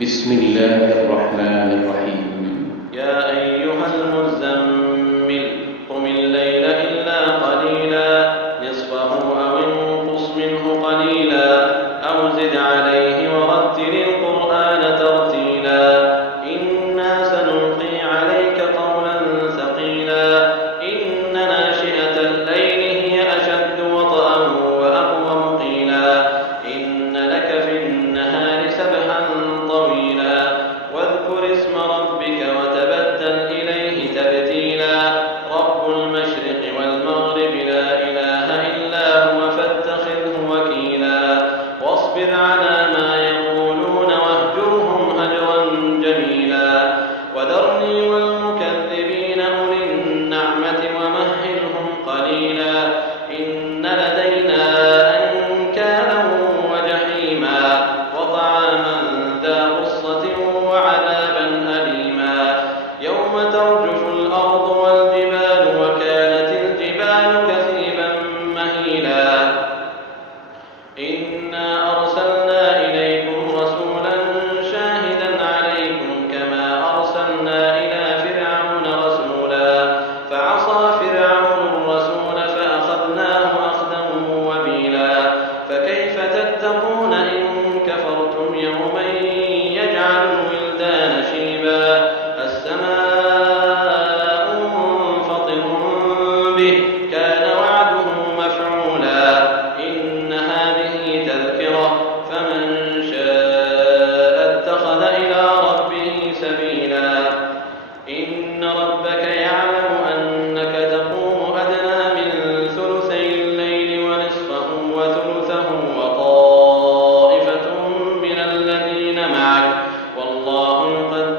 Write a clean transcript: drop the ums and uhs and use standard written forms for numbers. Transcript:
بسم الله الرحمن الرحيم. يا أيها المزمل قم الليل إلا قليلا نصفه أو انقص منه قليلا أو زد عليه ورتل القرآن ترتيلا إنا سنلقي عليك قولا ثقيلا إن ناشئة الليل هي أشد وطئا وأقوم قيلا إن لك في النهار سبحا طويلا واذكر اسم ربك وتبتل إليه تبتيلا رب المشرق والمغرب لا إله إلا هو فاتخذه وكيلا واصبر على ما يقولون واهجرهم هجرا جميلا وذرني والمكذبين أولي النعمة ومهلهم قليلا إن لدينا أنكالا وجحيما وطعاما ذا غصة وعذابا أليما يوم ترجف الأرض والجبال وكانت الجبال كثيبا مهيلا إنا أرسلنا إليكم رسولا شاهدا عليكم كما أرسلنا إلى فرعون رسولا فعصى فرعون الرسول فأخذناه أخذا وبيلا فكيف تتقون إن كفرتم يوما يجعل الولدان شيبا السماء منفطر به كان وعده مفعولا إن هذه تذكرة فمن شاء اتخذ إلى ربه سبيلا إن ربك يعلم أنك تقوم أدنى من ثلثي الليل ونصفه وثلثه وطائفة من الذين معك والله يقدر